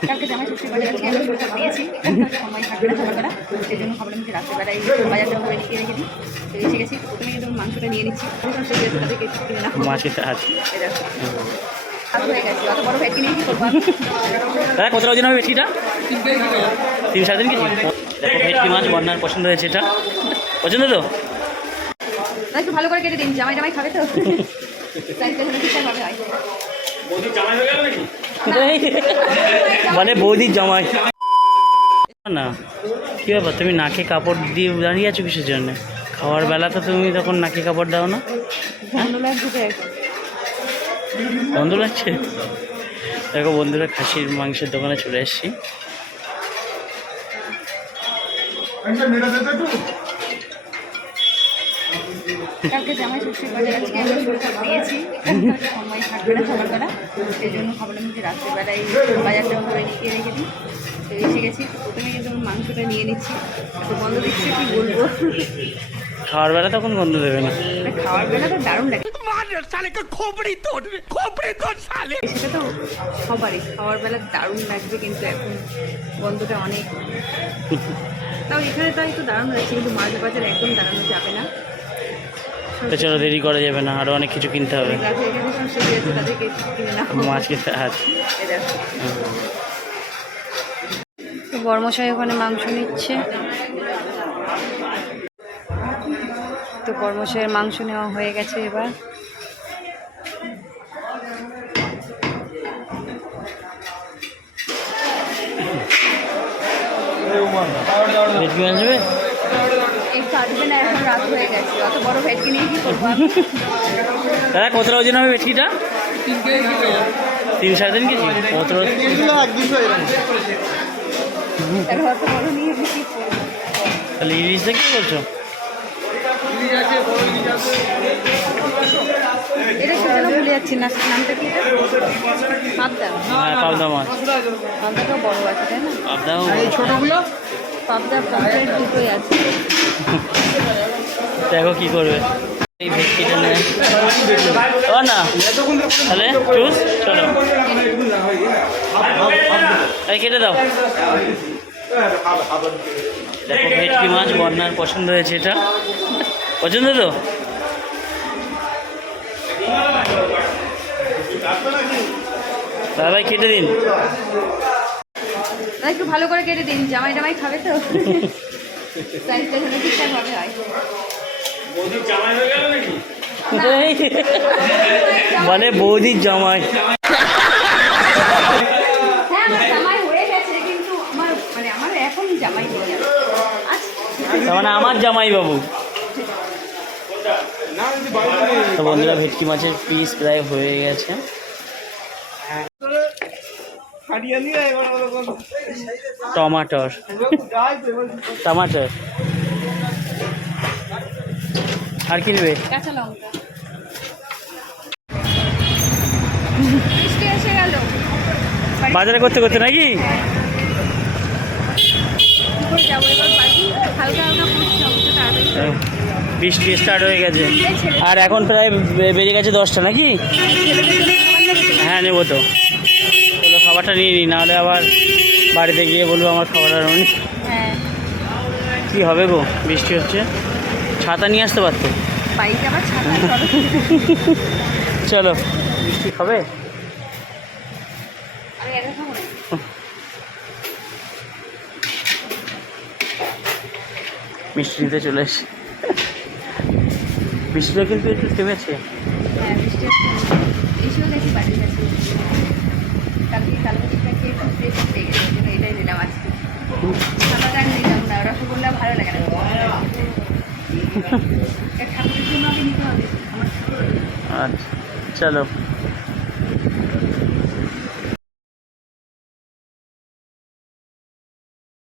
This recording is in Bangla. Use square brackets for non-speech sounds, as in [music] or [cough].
কালকে জামাই ষষ্ঠী বাজার আজকে আমি দিয়েছি সময় থাকবে না সকালবেলা সেই জন্য ভাবলাম যে রাত্রেবেলায় বাজারটা করে নিয়ে রেখে দিই। তো এসে গেছি প্রথমে কিন্তু মাংসটা নিয়ে নিচ্ছি। তাদেরকে কিনে আছে কত ওজন হবে ভেটকিটা? তিন সাড়ে তিন কেজি? দেখো ভেটকি মাছ বন্যার পছন্দ হয়েছে এটা। পছন্দ তো? একটু ভালো করে কেটে দিন জামাই জামাই খাবে তো। [laughs] হয় মানে বৌদির জামাই। না কী ব্যাপার? তুমি নাকে কাপড় দিয়ে দাঁড়িয়ে আছো কিসের জন্য? খাওয়ার বেলা তো তুমি তখন নাকে কাপড় দাও না? লাগছে বন্ধ লাগছে? দেখো বন্ধুরা খাসির মাংসের দোকানে চলে এসেছি। কালকে জামাই বাজার আজকে আমি সরকার দিয়েছি। সময় থাকবে না সকালবেলা সেই জন্য ভাবলাম যে রাত্রেবেলায় বাজারটা করে নিয়ে রেখে দিই। তো এসে গেছি প্রথমে কিন্তু মাংসটা নিয়ে নিচ্ছি। তো বন্ধ দিচ্ছে কি বলব। খাওয়ার বেলা তখন গন্ধ দেবে না। মানে খাওয়ার বেলা তো দারুণ লাগে। সেটা তো সবারই খাওয়ার বেলা দারুণ লাগবে কিন্তু এখন গন্ধটা অনেক। [laughs] তাও এখানে তো একটু দারুণ লাগছে কিন্তু মাছ বাজার একদম দাঁড়ানো যাবে না। তো চলো দেরি করা যাবে না আরও অনেক কিছু কিনতে হবে। মাছ কিনতে তো বর্মশাই ওখানে মাংস নিচ্ছে। তো বর্মশাইয়ের মাংস নেওয়া হয়ে গেছে এবার। নেবে এই কাটবে না এখন রাত হয়ে গেছে। অত বড় ভেটকি নিয়ে কি করব আমি? দাদা কত ওজন হবে ভেটকিটা? তিন সাড়ে তিন কেজি? কত তাহলে নিয়ে আমি কি করছ? এটা ভুলে যাচ্ছি না নামটা কি পাবদা। হ্যাঁ পাবদা মাছ। পাবদাটাও বড় আছে তাই না? পাবদাও পাবদা পমফ্রেট দুটোই আছে। দেখো কি করবে। এই ভেটকিটা নেয়। ও না। তাহলে চুজ চলো। এই কেটে দাও। দেখো ভেটকি মাছ বন্যার পছন্দ হয়েছে এটা। পছন্দ তো? দাদা কেটে দিন। একটু ভালো করে কেটে দিন। জামাই জামাই খাবে তো। [laughs] সাইজটা যেন ঠিকঠাকভাবে হয়। মানে বৌদির জামাই। হ্যাঁ আমার জামাই হয়ে গেছে কিন্তু আমার মানে আমার জামাই হয়ে আচ্ছা মানে আমার জামাই বাবু। তো বন্ধুরা ভেটকি মাছের পিস প্রায় হয়ে গেছে। টমাটর। টমাটর। আর কি নেবে? কাঁচা লঙ্কা। বৃষ্টি এসে গেল। বাজারে করতে করতে নাকি? বৃষ্টি স্টার্ট হয়ে গেছে। আর এখন প্রায় বে- বেজে গেছে দশটা নাকি? হ্যাঁ নেব তো। খাবারটা নিয়ে নিই নাহলে আবার বাড়িতে গিয়ে বলব আমার খাবার আর নেই হ্যাঁ। কী হবে গো বৃষ্টি হচ্ছে? ছাতা নিয়ে আসতে পারতো? [laughs] চলো। বৃষ্টি খাবে মিষ্টি নিতে চলে এসে। বৃষ্টিটা কিন্তু একটু থেমেছে। কালকে কালকে থেকে একটু ফ্রেশ হয়ে গেছে ওই জন্য এটাই নিলাম আজকে। আর নিলাম না রসগোল্লা ভালো লাগে না [laughs] ঠাকুরের জন্য আমি নিতে হবে আমার আচ্ছা চলো।